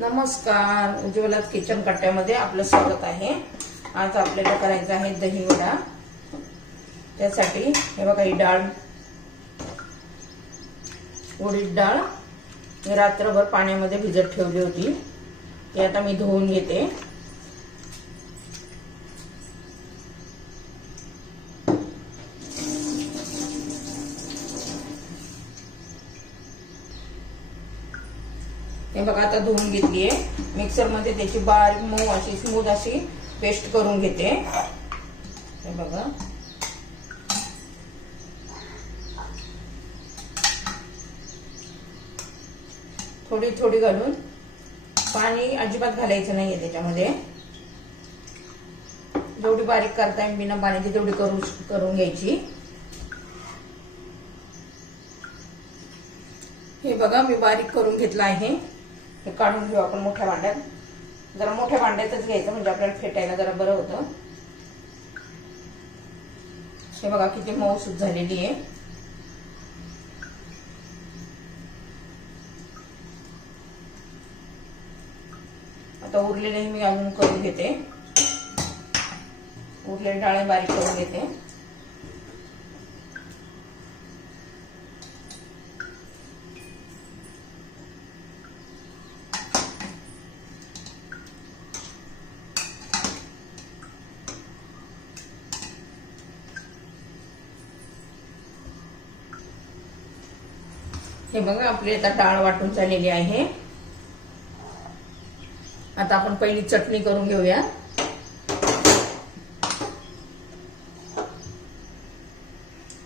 नमस्कार, उज्ज्वला किचन कट्ट्यामध्ये आपलं स्वागत आहे। आज आपल्याला करायचं आहे दही वडा। त्यासाठी हे बघा, ही डाळ, उडीद डाळ मी रात्रभर पाण्यामध्ये भिजत ठेवली होती। ती आता मी धुवून घेते। हे बघा, आता धुवून घेतली आहे। मिक्सर मध्ये त्याची बारीक मऊ अशी स्मूथ अशी पेस्ट करून घेते। हे बघा, थोडी थोडी घालून, पाणी अजिबात घालायचं नाहीये त्याच्यामध्ये। जेवढी बारीक करता येईल बिना पाण्याची तेवढी करून घ्यायची। हे बघा, मी बारीक करून घेतलं आहे। हे काढून घेऊ आपण मोठ्या भांड्यात। जरा मोठ्या भांड्यातच घ्यायचं म्हणजे आपल्याला फेटायला जरा बरं होतं। हे बघा, किती मऊसूत झालेली आहे। आता उरलेले मी अजून करून घेते। उरलेले डाळे बारीक करून घेते। हे बघा, आपली आता डाळ वाटून झालेली आहे। आता आपण पहिली चटणी करून घेऊया।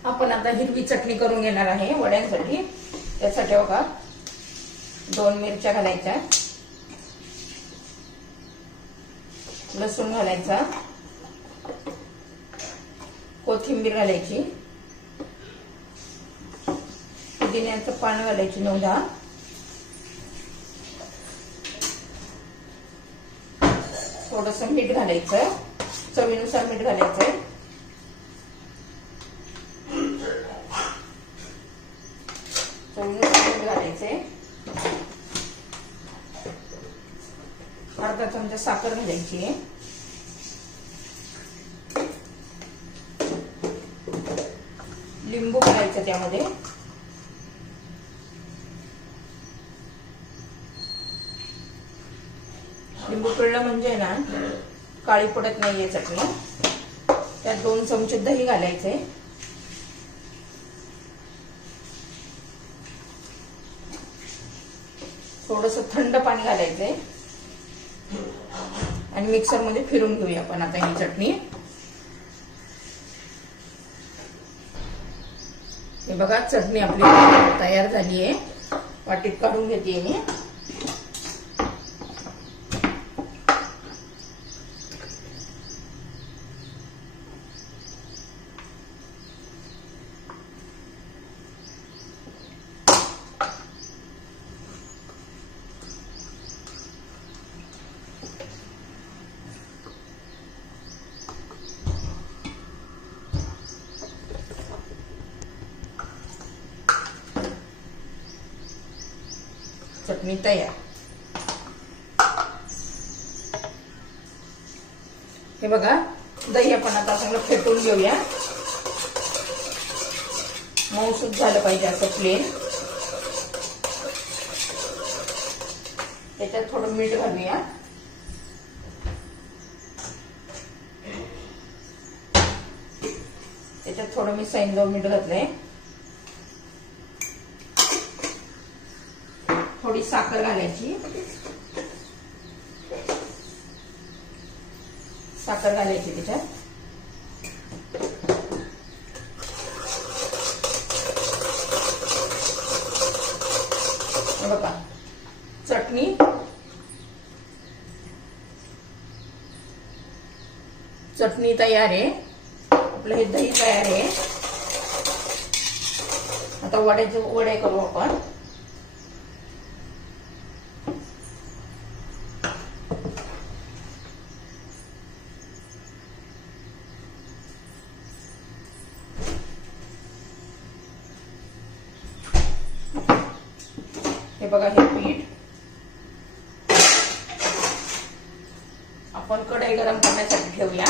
आपण आता हिरवी चटणी करून घेणार आहे वड्यांसाठी। त्यासाठी बघा, 2 मिरच्या घालायच्या, लसूण घालायचा, कोथिंबीर घालायची, पुदिन्याचं पान घालायची 9-10, थोडंसं मीठ घालायचं, चवीनुसार मीठ घालायचं, चवीनुसार मीठ घालायचे, अर्धा चमचा साखर घालायची, लिंबू घालायचं त्यामध्ये, लिंबू पिळलं म्हणजे ना काळी पडत नाहीये चटणी। त्यात 2 चमचे दही घालायचे, थोडंसं थंड पाणी घालायचंय आणि मिक्सर मध्ये फिरून घेऊया आपण आता ही चटणी। हे बघा, चटणी आपली तयार झाली आहे। वाटीत काढून घेते मी। चटणी तयार। हे बघा, दही आपण आता चांगलं फेटून घेऊया। मऊसूत झालं पाहिजे असं प्लेन। त्याच्यात थोडं मीठ घालूया, त्याच्यात थोडं मी सैंधव मीठ घातलंय, थोडी साखर घालायची, साखर घालायची त्याच्यात, बघा चटणी तयार आहे। आपलं हे दही तयार आहे। आता वडे करू आपण। हे बघा, हे पीठ कढई गरम करण्यासाठी ठेवूया.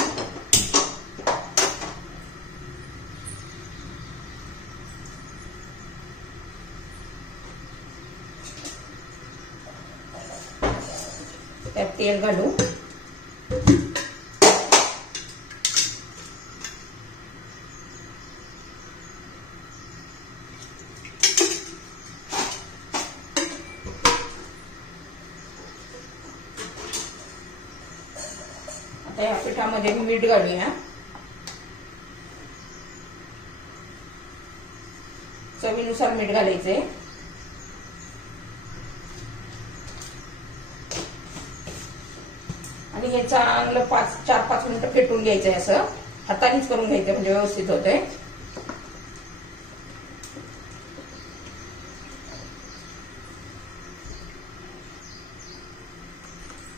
त्यात तेल घालू. आता या पिठामध्ये मीठ घालूया. चवीनुसार मीठ घालायचे. आणि हे चांगलं 4-5 मिनिटं फेटून घ्यायचंय. असं हातानेच करून घ्यायचं म्हणजे व्यवस्थित होतंय.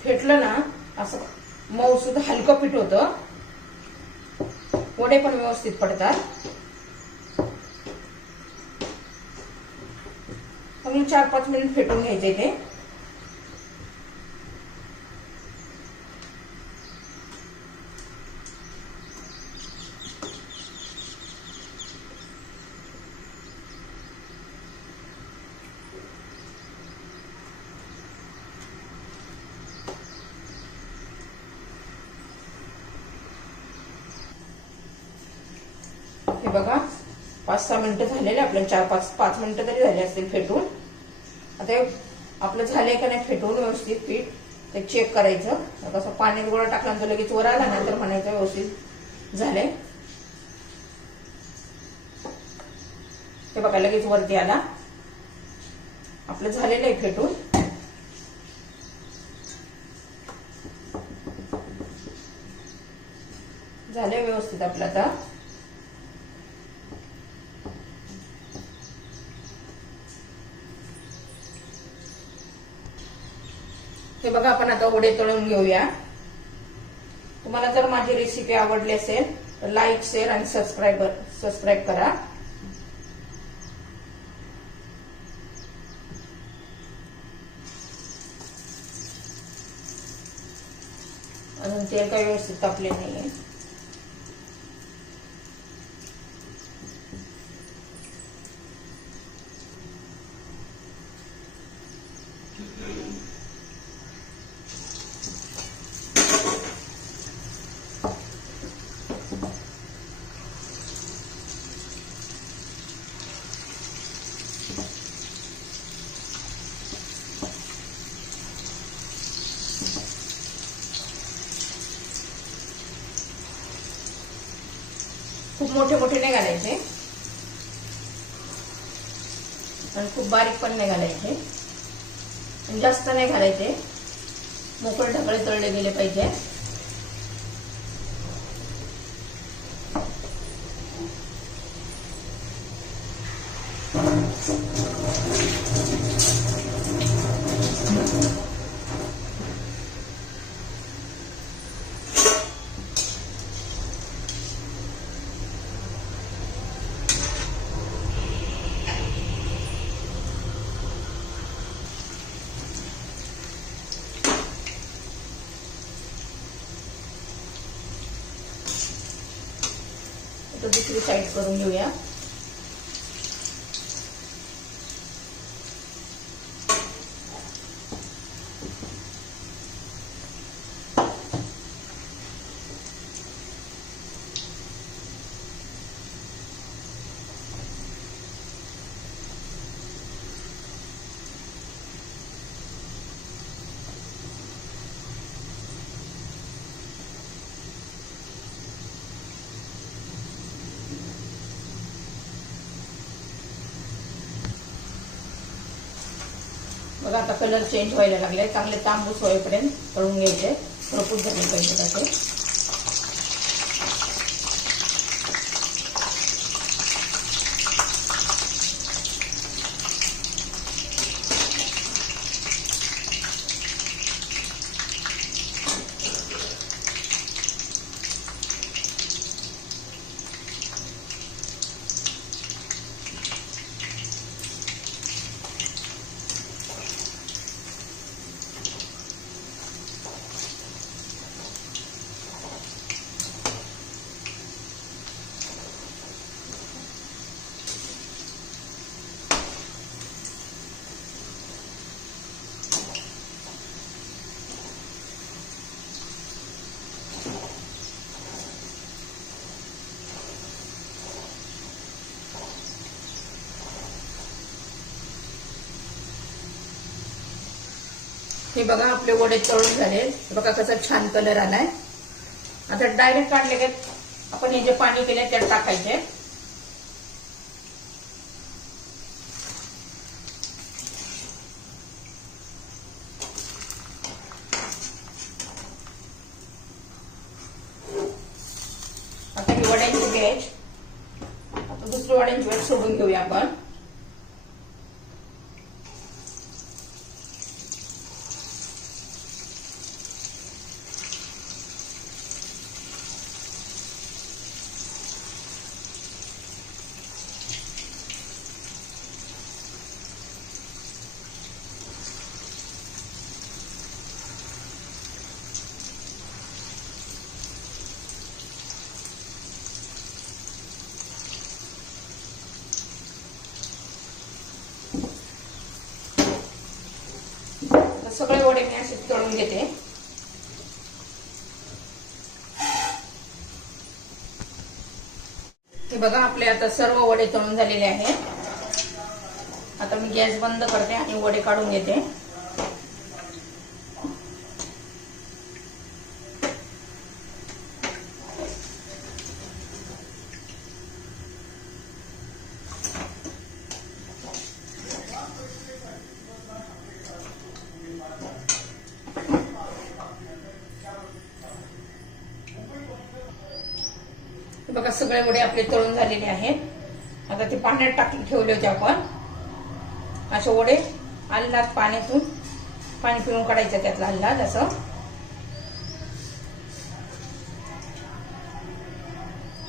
फेटलं ना असं मऊसूद हलकं पीठ होतं. वडे पण व्यवस्थित पडतात. मग 4-5 मिनिट फेटून घ्यायचे ते. हे बघा 5-6 मिनिटं झालेले. आपल्याला 4-5 मिनिटं तरी झाले असतील फेटून. आता आपलं झालंय का नाही फेटून व्यवस्थित पीठ ते चेक करायचं. कसं पाण्यात गोळा टाकल्यानंतर लगेच वर आला ना तर म्हणायचं व्यवस्थित झालंय. हे बघा लगेच वरती आला. आपलं झालेलं आहे फेटून. झालंय व्यवस्थित आपलं. आता हे बघा आपण आता वडे तळून घेऊया. तुम्हाला जर माझी रेसिपी आवडली असेल तर लाईक, शेअर आणि सबस्क्राईब करा. अजून तेल काही व्यवस्थित तापले नाहीये. खूप मोठे मोठे नाही घालायचे आणि खूप बारीक पण नाही घालायचे. जास्त नाही घालायचे. मोकळे ढगळे तळले गेले पाहिजे. आता दुसरी साईड करून घेऊया. बघा आता कलर चेंज व्हायला लागले. चांगले तांबूस होईपर्यंत तळून घ्यायचे. खरपूस झाले पाहिजे त्याचे. हे बघा आपले वडे तळून झाले. बघा कसा छान कलर आलाय. आता डायरेक्ट काढले की आपण हे जे पाणी केलंय त्यात टाकायचे. आता ही वड्यांची बॅच, आता दुसरी वड्यांची बॅच सोडून घेऊया आपण. सगळे वडे मी असे तळून घेते. हे बघा आपले आता सर्व वडे तळून झालेले आहेत. आता मी गॅस बंद करते आणि वडे काढून घेते. बघा सगळे वडे आपले तळून झालेले आहेत. आता ते पाण्यात टाकून ठेवले होते आपण. असे वडे आल्लाद पाण्यातून पाणी पिळून काढायचं त्यातला आल्लाद असं.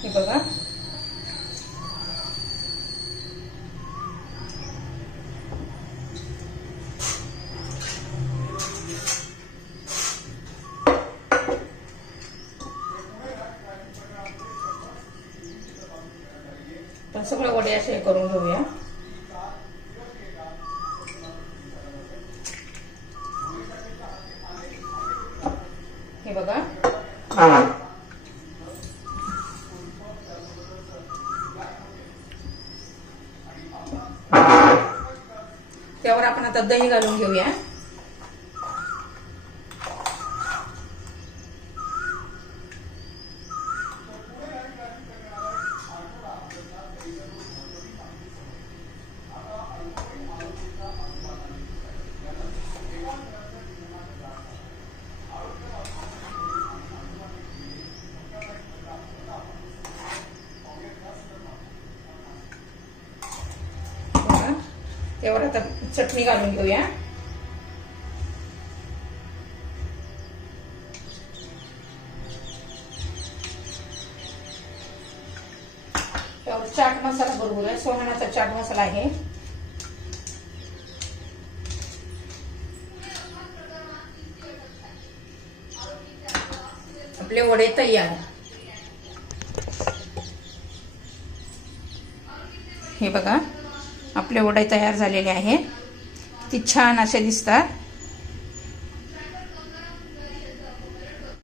हे बघा पण सगळे वडे असे करून घेऊया. हे बघा त्यावर आपण आता दही घालून घेऊया. त्यावर आता चटणी घालून घेऊया. त्यावर चाट मसाला बरोबर आहे. सोहानाचा चाट मसाला आहे. आपले वडे तयार. हे बघा आपले वडे तयार झालेले आहेत. किती छान असे दिसतात.